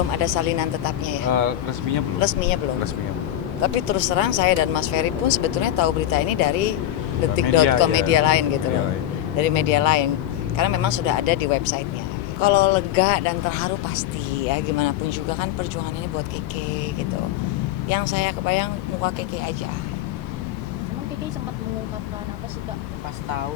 belum ada salinan tetapnya ya? Resminya belum. Resminya belum. Resminya belum. Tapi terus terang saya dan Mas Ferry pun sebetulnya tahu berita ini dari detik.com, media lain gitu loh. Dari media lain. Karena memang sudah ada di websitenya. Kalau lega dan terharu pasti ya, gimana pun juga kan perjuangan ini buat Keke gitu. Yang saya kebayang muka Keke aja. Emang Keke sempat mengungkapkan apa sih Kak pas tahu?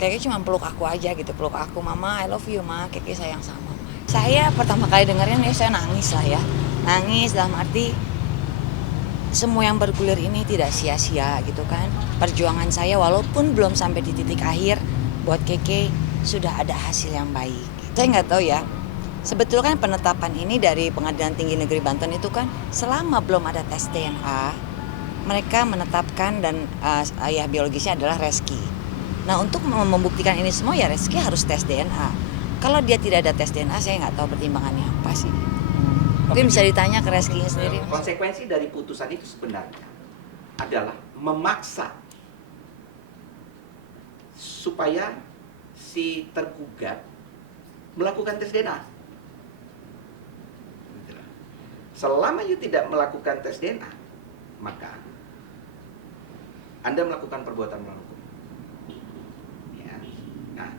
Keke cuma peluk aku aja gitu, peluk aku, mama I love you ma, Keke sayang sama mama. Saya pertama kali dengerin ya saya nangis lah ya. Nangis dalam arti semua yang bergulir ini tidak sia-sia gitu kan. Perjuangan saya walaupun belum sampai di titik akhir, buat Keke sudah ada hasil yang baik. Saya nggak tahu ya, sebetulnya kan penetapan ini dari Pengadilan Tinggi Negeri Banten itu kan selama belum ada tes DNA, mereka menetapkan dan ayah biologisnya adalah Reski. Nah untuk membuktikan ini semua ya Reski harus tes DNA. Kalau dia tidak ada tes DNA saya nggak tahu pertimbangannya apa sih. Mungkin bisa ditanya ke Reski sendiri. Konsekuensi dari putusan itu sebenarnya adalah memaksa supaya si tergugat melakukan tes DNA. Selama you tidak melakukan tes DNA, maka Anda melakukan perbuatan melawan hukum. Ya. Nah,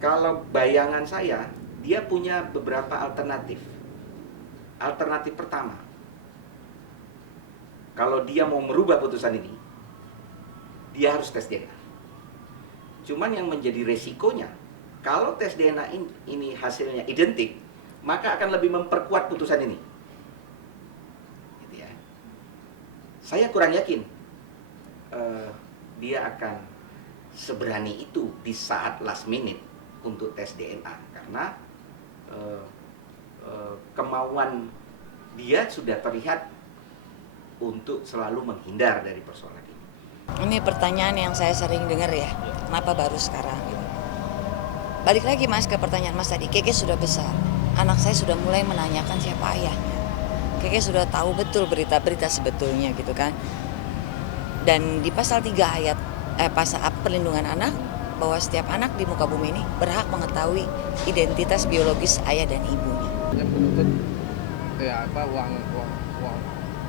kalau bayangan saya, dia punya beberapa alternatif. Alternatif pertama, kalau dia mau merubah putusan ini, dia harus tes DNA. Cuman yang menjadi resikonya, kalau tes DNA ini hasilnya identik, maka akan lebih memperkuat putusan ini. Gitu ya. Saya kurang yakin dia akan seberani itu di saat last minute untuk tes DNA, karena kemauan dia sudah terlihat untuk selalu menghindar dari persoalan ini. Ini pertanyaan yang saya sering dengar ya, kenapa baru sekarang gitu. Balik lagi Mas ke pertanyaan Mas tadi, Keke sudah besar, anak saya sudah mulai menanyakan siapa ayahnya. Keke sudah tahu betul berita-berita sebetulnya gitu kan. Dan di pasal 3 ayat pasal perlindungan anak, bahwa setiap anak di muka bumi ini berhak mengetahui identitas biologis ayah dan ibunya. Yang menuntut ya uang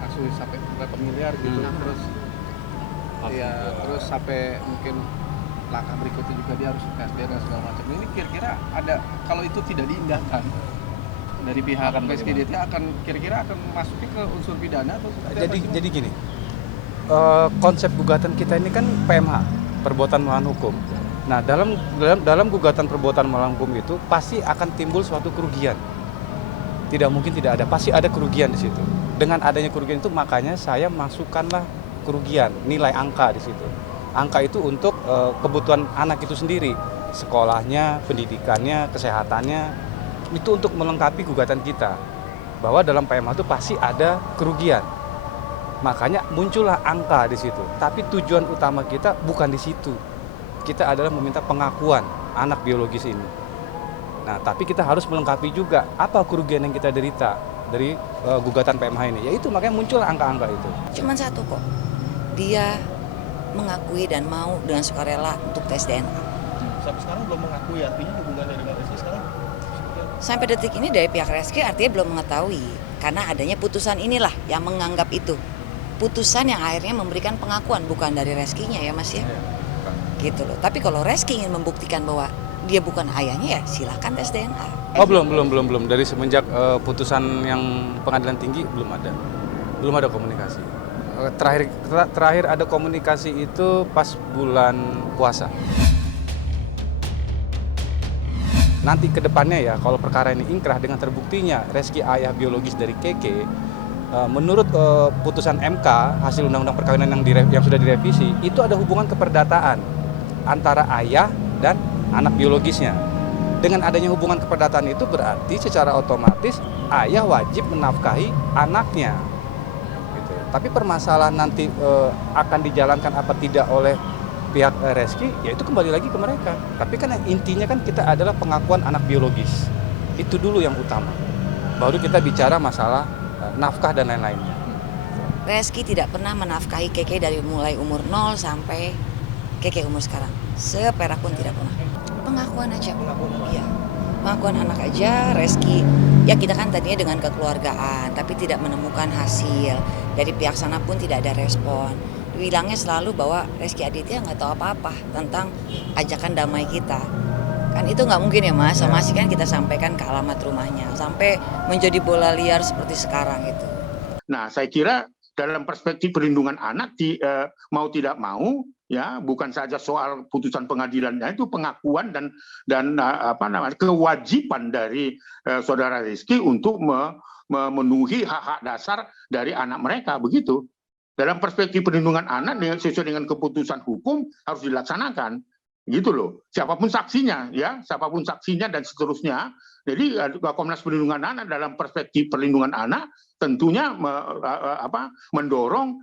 asuh sampai berapa miliar gitu. Terus ya terus sampai mungkin langkah berikutnya juga dia harus tes DNA segala macam. Ini kira-kira ada, kalau itu tidak diindahkan dari pihak Reski dia akan kira-kira akan masukin ke unsur pidana atau Jadi gini, konsep gugatan kita ini kan PMH, perbuatan melawan hukum. Nah dalam gugatan perbuatan melawan hukum itu pasti akan timbul suatu kerugian. Tidak mungkin tidak ada, pasti ada kerugian di situ. Dengan adanya kerugian itu makanya saya masukkanlah kerugian, nilai angka di situ. Angka itu untuk kebutuhan anak itu sendiri, sekolahnya, pendidikannya, kesehatannya, itu untuk melengkapi gugatan kita. Bahwa dalam PMH itu pasti ada kerugian. Makanya muncullah angka di situ. Tapi tujuan utama kita bukan di situ. Kita adalah meminta pengakuan anak biologis ini. Nah, tapi kita harus melengkapi juga apa kerugian yang kita derita dari gugatan PMH ini. Yaitu makanya muncul angka-angka itu. Cuman satu kok, dia mengakui dan mau dengan sukarela untuk tes DNA. Sampai sekarang belum mengakui, artinya hubungannya dengan Reski sekarang Sampai detik ini dari pihak Reski artinya belum mengetahui, karena adanya putusan inilah yang menganggap itu putusan yang akhirnya memberikan pengakuan, bukan dari Reskinya ya Mas ya. Gitu loh. Tapi kalau Reski ingin membuktikan bahwa dia bukan ayahnya ya silakan tes DNA. Oh belum. Dari semenjak putusan yang pengadilan tinggi belum ada komunikasi. Terakhir ada komunikasi itu pas bulan puasa. Nanti ke depannya ya, kalau perkara ini ingkrah dengan terbuktinya Reski ayah biologis dari Keke, menurut putusan MK hasil undang-undang perkawinan yang sudah direvisi, itu ada hubungan keperdataan antara ayah dan anak biologisnya. Dengan adanya hubungan keperdataan itu berarti secara otomatis ayah wajib menafkahi anaknya. Gitu. Tapi permasalahan nanti akan dijalankan apa tidak oleh pihak Reski, ya itu kembali lagi ke mereka. Tapi kan intinya kan kita adalah pengakuan anak biologis. Itu dulu yang utama. Baru kita bicara masalah nafkah dan lain-lainnya. Reski tidak pernah menafkahi Keke dari mulai umur 0 sampai Keke umur sekarang. Seperak pun tidak pernah. Pengakuan aja. Iya. pengakuan anak aja Reski, ya kita kan tadinya dengan kekeluargaan tapi tidak menemukan hasil, dari pihak sana pun tidak ada respon. Bilangnya selalu bahwa Reski Aditya nggak tahu apa-apa tentang ajakan damai kita. Kan itu nggak mungkin ya Mas, masih kan kita sampaikan ke alamat rumahnya sampai menjadi bola liar seperti sekarang itu. Nah, saya kira dalam perspektif perlindungan anak mau tidak mau ya, bukan saja soal putusan pengadilannya, itu pengakuan dan kewajiban dari saudara Rizky untuk memenuhi hak-hak dasar dari anak mereka, begitu. Dalam perspektif perlindungan anak sesuai dengan keputusan hukum harus dilaksanakan, gitu loh. Siapapun saksinya dan seterusnya. Jadi Komnas Perlindungan Anak dalam perspektif perlindungan anak tentunya mendorong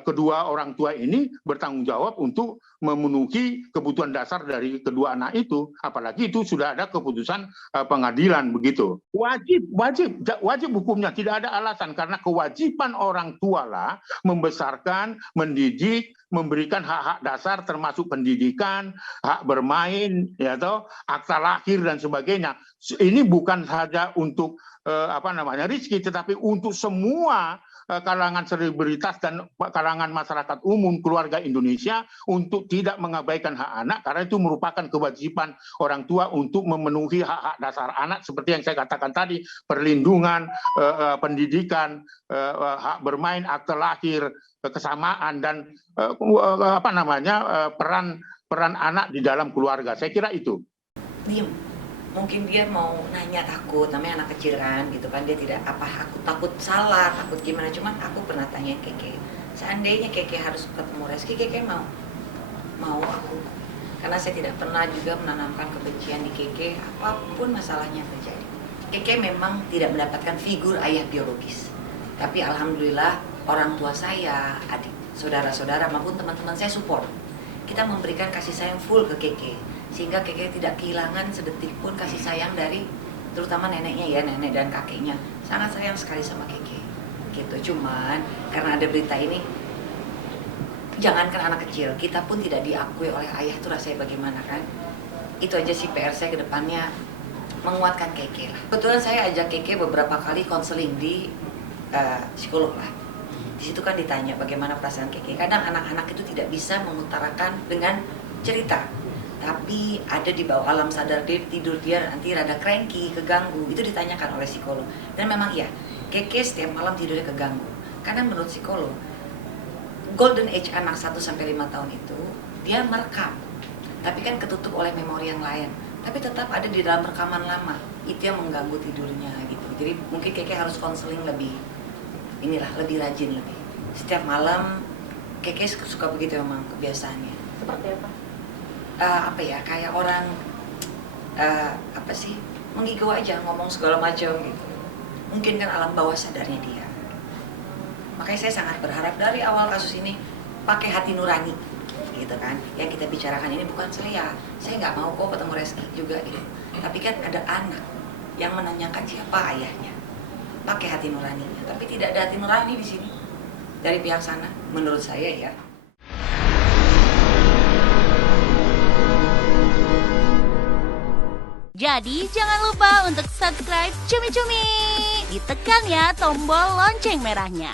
kedua orang tua ini bertanggung jawab untuk memenuhi kebutuhan dasar dari kedua anak itu, apalagi itu sudah ada keputusan pengadilan, begitu. Wajib hukumnya, tidak ada alasan, karena kewajiban orang tua lah membesarkan, mendidik, memberikan hak-hak dasar termasuk pendidikan, hak bermain, ya toh, akta lahir dan sebagainya. Ini bukan saja untuk Rizky, tetapi untuk semua kalangan selebritas dan kalangan masyarakat umum, keluarga Indonesia, untuk tidak mengabaikan hak anak, karena itu merupakan kewajiban orang tua untuk memenuhi hak-hak dasar anak seperti yang saya katakan tadi, perlindungan, pendidikan, hak bermain, akte lahir, kesamaan, dan peran anak di dalam keluarga. Saya kira itu. Diem. Mungkin dia mau nanya, takut, namanya anak kecil kan gitu kan, dia tidak aku takut salah, takut gimana. Cuman aku pernah tanya Keke, seandainya Keke harus ketemu Reski, Keke mau aku, karena saya tidak pernah juga menanamkan kebencian di Keke apapun masalahnya terjadi. Keke memang tidak mendapatkan figur ayah biologis, tapi alhamdulillah orang tua saya, adik, saudara-saudara maupun teman-teman saya support. Kita memberikan kasih sayang full ke Keke, sehingga Keke tidak kehilangan sedetik pun kasih sayang dari terutama neneknya ya, nenek dan kakeknya. Sangat sayang sekali sama Keke gitu. Cuman karena ada berita ini, jangankan anak kecil, kita pun tidak diakui oleh ayah, itu rasanya bagaimana kan. Itu aja sih PR saya ke depannya, menguatkan Keke lah. Kebetulan saya ajak Keke beberapa kali konseling di psikolog lah. Di situ kan ditanya bagaimana perasaan Keke. Kadang anak-anak itu tidak bisa mengutarakan dengan cerita, tapi ada di bawah alam sadar dia, tidur dia nanti rada cranky, keganggu. Itu ditanyakan oleh psikolog. Dan memang iya, Keke setiap malam tidurnya keganggu. Karena menurut psikolog, golden age anak 1-5 tahun itu, dia merekam. Tapi kan ketutup oleh memori yang lain. Tapi tetap ada di dalam rekaman lama. Itu yang mengganggu tidurnya gitu. Jadi mungkin Keke harus konseling lebih rajin lebih. Setiap malam Keke suka begitu memang kebiasaannya. Seperti apa? Kayak orang menggigau aja, ngomong segala macam gitu. Mungkin kan alam bawah sadarnya dia. Makanya saya sangat berharap dari awal kasus ini pakai hati nurani gitu kan. Yang kita bicarakan ini bukan saya nggak mau kok ketemu Reski juga gitu. Tapi kan ada anak yang menanyakan siapa ayahnya. Pakai hati nuraninya, tapi tidak ada hati nurani di sini dari pihak sana menurut saya ya. Jadi jangan lupa untuk subscribe Cumi Cumi. Ditekan ya tombol lonceng merahnya.